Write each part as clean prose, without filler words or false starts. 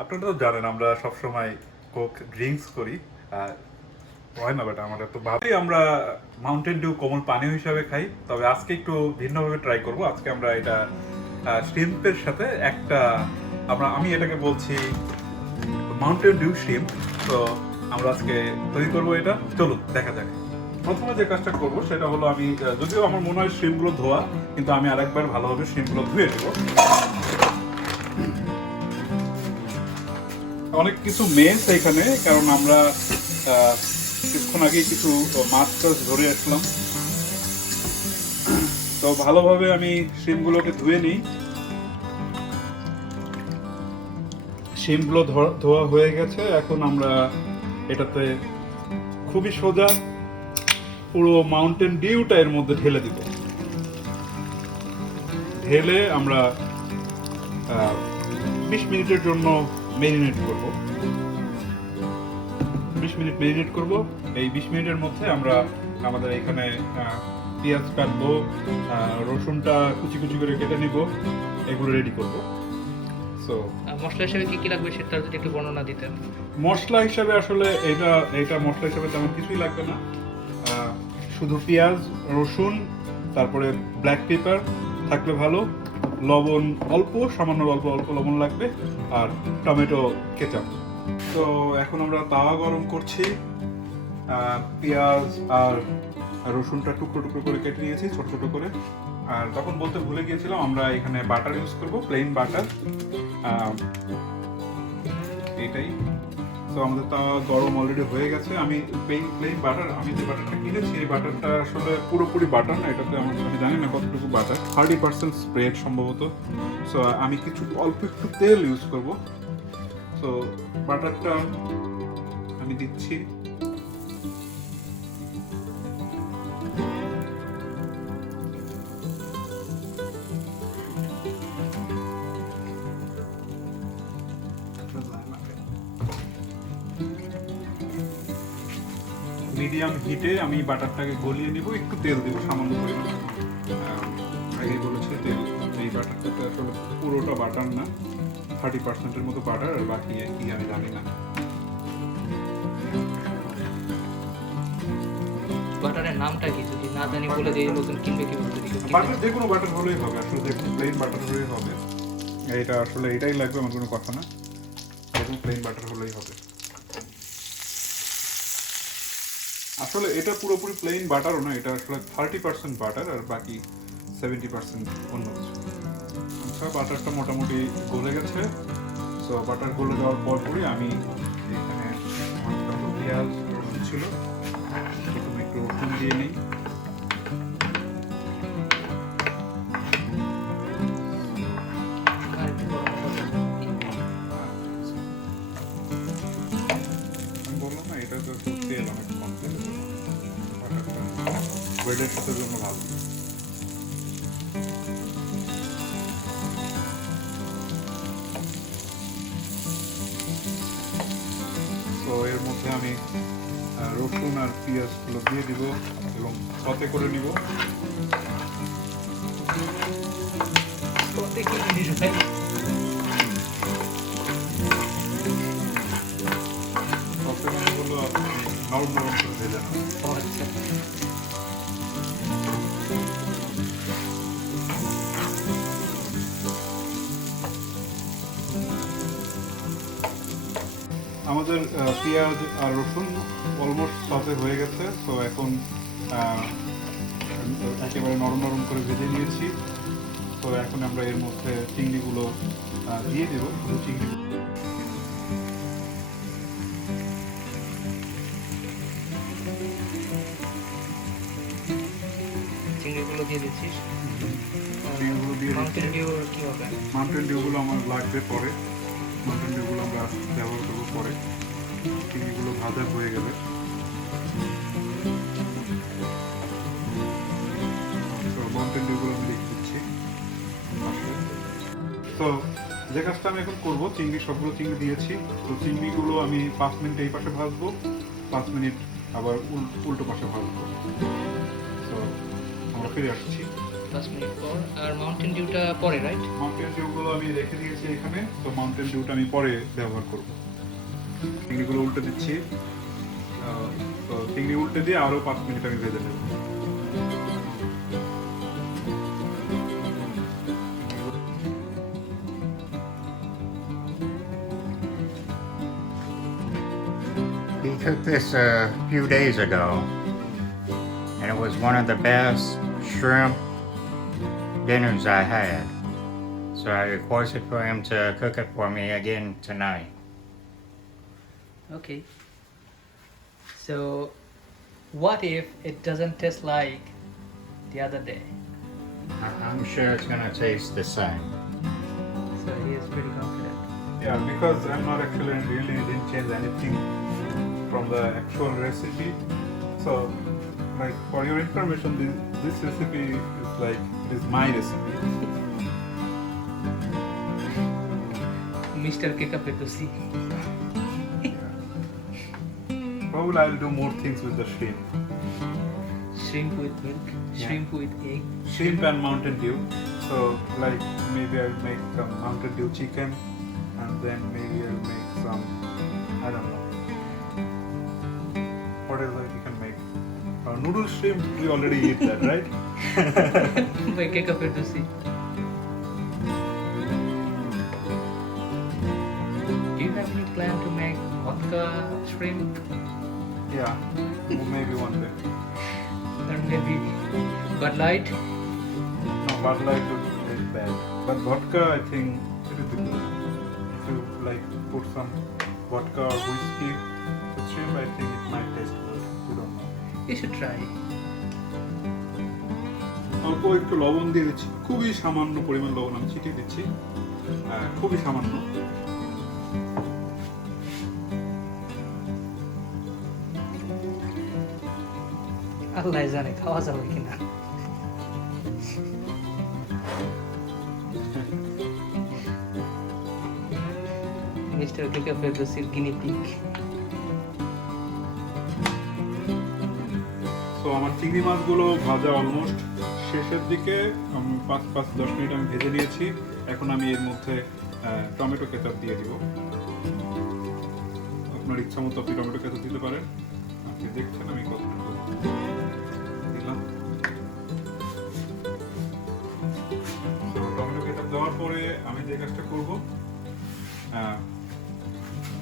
আপনারা তো জানেন আমরা সবসময় কোক ড্রিঙ্কস করি, হয় না বেটা আমাদের তো ভাবি আমরা মাউন্টেন ডিউ কোমল পানীয় হিসাবে খাই। তবে আজকে একটু ভিন্নভাবে ট্রাই করব। আজকে আমরা এটা শ্রিম্পের সাথে একটা আমি এটাকে বলছি মাউন্টেন ডিউ শ্রিম্প। তো আমরা আজকে তৈরি করব এটা, চলুন দেখা যাক। প্রথমে যে কাজটা করবো সেটা হলো আমি যদিও আমার মনে হয় শ্রিম্পগুলো ধোয়া, কিন্তু আমি আরেকবার ভালোভাবে শ্রিম্পগুলো ধুয়ে দেবো। অনেক কিছু মেস এখানে, কারণ আমরা কিছুক্ষণ আগে কিছু মাছ টাছ ধরে আসলাম। তো ভালোভাবে আমি শিমগুলোকে ধুয়ে নিই। শিমগুলো ধোয়া হয়ে গেছে, এখন আমরা এটাতে খুবই সোজা পুরো মাউন্টেন ডিউটা এর মধ্যে ঢেলে দিব। ঢেলে আমরা 20 মিনিটের জন্য মেরিনেট করব। 20 মিনিট মেরিনেট করব। এই 20 মিনিটের মধ্যে আমরা আমাদের এখানে পেঁয়াজ কাটবো, রসুনটা কুচি কুচি করে কেটে নিব, এগুলো রেডি করব। সো মশলা হিসেবে কি কি লাগবে সেটা যদি একটু বর্ণনা দিতেন। মশলা হিসেবে আসলে এটা মশলা হিসেবে তেমন কিছুই লাগবে না। শুধু পেঁয়াজ, রসুন, তারপরে ব্ল্যাক পেপার থাকলে ভালো, লবণ অল্প, সামান্য অল্প অল্প লবণ লাগবে, আর টমেটো কেচাপ। তো এখন আমরা তাওয়া গরম করছি। পেঁয়াজ আর রসুনটা টুকরো টুকরো করে কেটে নিয়েছি ছোট ছোট করে। আর তখন বলতে ভুলে গিয়েছিলাম, আমরা এখানে বাটার ইউজ করব, প্লেন বাটার। এটাই। তো আমাদের তাওয়া গরম অলরেডি হয়ে গেছে। আমি প্লেন বাটার, আমি যে বাটারটা কিনেছি এই বাটারটা আসলে পুরোপুরি বাটার না, এটাতে আমি জানি না কতটুকু বাটার, 30% স্প্রেড সম্ভবত। সো আমি কিছু অল্প একটু তেল ইউজ করব। সো বাটারটা আমি দিচ্ছি। মিডিয়াম হিটে আমি বাটারটাকে গলিয়ে নিব, একটু তেল দিব সামান্য পরিমাণে। আগে বলেছে তেল। এই বাটারটাতে আসলে পুরোটা বাটার না, 30%-এর মতো বাটার, আর বাকি কি আমি জানি না। বাটারের নামটা কি যদি না জানি বলে দিই, নতুন কিনবে কি বলতে দিই। বাটার যে কোনো বাটার হলেই হবে, আসলে যে কোনো প্লেন বাটার হলেই হবে। এটা আসলে এটাই লাগবে আমার কোনো কথা না, যে কোনো প্লেন বাটার হলেই হবে। আসলে এটা পুরোপুরি প্লেন বাটারও না, এটা আসলে 30% বাটার আর বাকি 70% অন্য কিছু। আচ্ছা, বাটারটা মোটামুটি গলে গেছে। সো বাটার গলে যাওয়ার পরপরই আমি এখানে আমার পেঁয়াজ রসুন ছিল, প্রথমে একটু রসুন দিয়ে নিই। আমি বললাম না, এটা তো তেল অনেক কম তেল, বাটারটা ব্রেডের সাথে জন্য ভালো। তো এর মধ্যে আমি রসুন আর পেঁয়াজগুলো দিয়ে দিব এবং সতে করে নিব। সতে মানে হলো নরম নরম করে ভেজে নেব। আমাদের পেঁয়াজ আর রসুন অলমোস্ট সতে হয়ে গেছে। তো এখন একেবারে নরম নরম করে ভেজে নিয়েছি। তো এখন আমরা এর মধ্যে চিংড়িগুলো দিয়ে দেবো, শুধু চিংড়িগুলো। চিংড়িগুলো দিয়ে দিচ্ছিস। চিংড়িগুলো দিয়ে মাউন্টেন ডিউ কি হবে? মাউন্টেন ডিউগুলো আমার লাগবে পরে, মাউন্টেন ডিউগুলো আমরা ব্যবহার করবো পরে, চিংড়িগুলো ভাজা হয়ে গেলে। তো মাউন্টেন ডিউগুলো আমি রেখে দিচ্ছি। তো যে কাজটা আমি এখন করবো, সবগুলো চিংড়ি দিয়েছি। তো চিংড়িগুলো আমি 5 মিনিট এই পাশে ভাজবো, 5 মিনিট আবার উল্টো পাশে ভাজবো। তো আমরা ফিরে আসছি। 5 মিনিট পর। আর মাউন্টেন ডিউটা পরে, রাইট? মাউন্টেন ডিউগুলো আমি রেখে দিয়েছি এখানে, তো মাউন্টেন ডিউটা আমি পরে ব্যবহার করব। চিংড়িগুলো উল্টে দিচ্ছি, তো চিংড়ি উল্টে দিয়ে আরও 5 মিনিট আমি ভেজে নেব। He cooked this a few days ago, and it was one of the best shrimp dinners I had. So I requested for him to cook it for me again tonight. Okay. So, what if it doesn't taste like the other day? I'm sure it's gonna taste the same. So he is pretty confident. Yeah, because I'm not actually really didn't change anything from the actual recipe. So, like for your information, this recipe is like it is my recipe. Mr. Ketchup to see. Probably I'll do more things with the shrimp. Shrimp with milk, shrimp with egg. Shrimp and Mountain Dew. So like maybe I'll make some Mountain Dew chicken, and then maybe I'll make some, I don't know. What else I can make? Noodle shrimp, we already eat that, right? By Ketchup to see. Do you have any plan to make vodka shrimp? Yeah, maybe one day. Or maybe Bud Light? No, Bud Light would be very bad. But vodka, I think it would be good. If you like put some vodka or whiskey with shrimp, I think it might taste good. We don't know. You should try. অল্প একটু লবণ দিয়ে দিচ্ছি, খুবই সামান্য পরিমাণ লবণ আমি ছিটিয়ে দিচ্ছি, খুবই সামান্য। আল্লাহ জানে খাওয়া যাবে কিনা। Mister কেকাপ ফেরদৌসির guinea pig. তো আমার চিংড়ি মাছগুলো ভাজা অলমোস্ট শেষের দিকে, 5-10 মিনিট আমি ভেজে নিয়েছি। এখন আমি এর মধ্যে টমেটো কেচাপ দিয়ে দিব। আপনার ইচ্ছা মতো আপনি টমেটো কেচাপ দিতে পারেন। আপনি দেখছেন আমি কতটুকু দিলাম। তো টমেটো কেচাপ দেওয়ার পরে আমি যে কাজটা করব,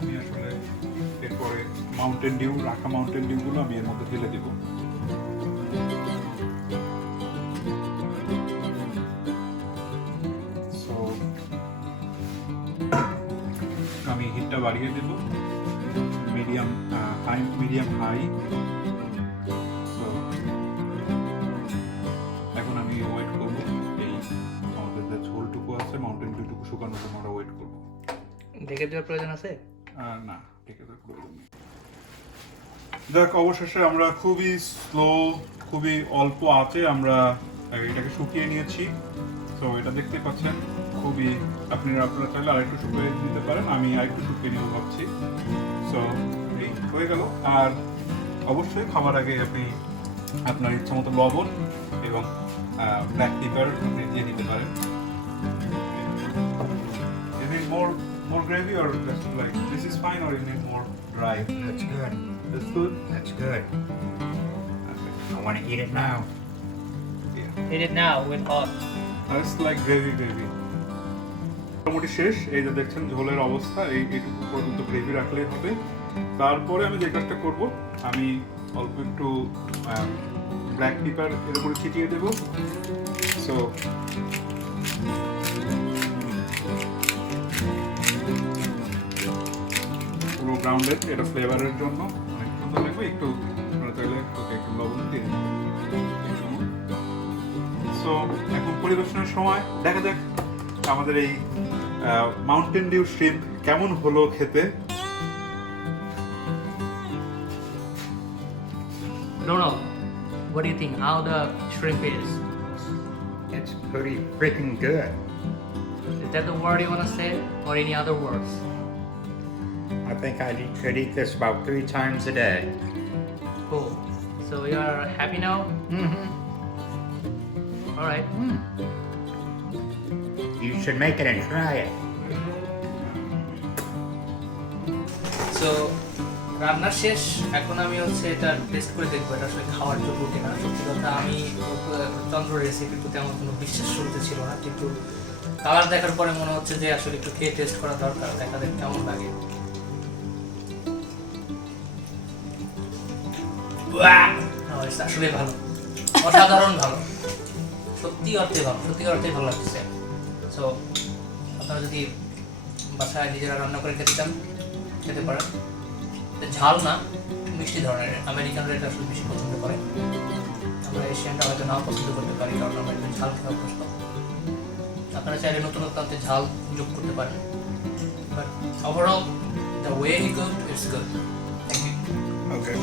আমি আসলে এরপরে মাউন্টেন ডিউ, রাখা মাউন্টেন ডিউগুলো আমি এর মধ্যে ঢেলে দিব। আমি হিটটা বাড়িয়ে দেব, মিডিয়াম হাই। তো এখন আমি ওয়েট করব, এই আমাদের যে ঝোলটুকু আছে মাউন্টেন ডিউটুকু শুকানোর জন্য আমরা ওয়েট করব। ঢেকে দেওয়ার প্রয়োজন আছে? না, ঢেকে দেওয়ার প্রয়োজন নেই। দেখ, অবশেষে আমরা খুবই স্লো, খুবই অল্প আঁচে আমরা এটাকে শুকিয়ে নিয়েছি। তো এটা দেখতে পাচ্ছেন, খুবই আপনারা চাইলে আরেকটু শুকিয়ে নিতে পারেন, আমি আরেকটু শুকিয়ে নিব ভাবছি। সো এই হয়ে গেল। আর অবশ্যই খাবার আগে আপনি আপনার ইচ্ছা মতো লবণ এবং ব্ল্যাক পেপার আপনি দিয়ে নিতে পারেন। You need more gravy or just like this is fine, or you need more dry? That's good. That's good. That's good. I want to eat it now. Yeah. Eat it now with hot. It's like gravy. মোটামুটি শেষ। এই যে দেখছেন ঝোলের অবস্থা, এইটুকু পর্যন্ত gravy রাখলেই হবে। তারপরে আমি যে কাজটা করব, আমি অল্প একটু ব্ল্যাক পেপার এর উপরে ছিটিয়ে দেব। সো পুরো গ্রাউন্ডেড, এটা ফ্লেভারের জন্য অনেক সুন্দর লাগবে। একটু আপনারা চাইলে একটু লবণ দিয়ে দিন। সো এখন পরিবেশনের সময় দেখা যাক আমাদের এই মাউন্টেন ডিউ শ্রিম্প কেমন হলো খেতে। Ronald, what do you think? How the shrimp is? It's pretty freaking good. Is that the word you want to say, or any other words? I think I could eat this about 3 times a day. Cool. So you are happy now? Mm-hmm. Alright. You should make it and try it. So রান্না শেষ, এখন আমি হচ্ছে এটা test করে দেখবো এটা আসলে খাওয়ার যোগ্য কিনা। সত্যি কথা আমি চন্দ্র রেসিপির প্রতি আমার কোনো বিশ্বাস শুরুতে ছিল না, কিন্তু কালার দেখার পরে মনে হচ্ছে যে আসলে একটু খেয়ে টেস্ট করা দরকার, দেখা যাক কেমন লাগে। আসলে ভালো, অসাধারণ ভালো, সত্যি অর্থে ভালো, সত্যিকার অর্থে ভালো লাগছে। সো আপনারা যদি বাসায় নিজেরা রান্না করে খেতে চান খেতে পারেন। ঝাল না, মিষ্টি ধরনের, আমেরিকানরা এটা আসলে বেশি পছন্দ করে, আমরা এশিয়ানরা হয়তো নাও পছন্দ করতে পারি কারণ আমরা একটু ঝাল খেয়ে অভ্যস্ত। আপনারা চাইলে নতুন নতুন ঝাল যোগ করতে পারেন, but overall the way he cooked it's good. Thank you. Okay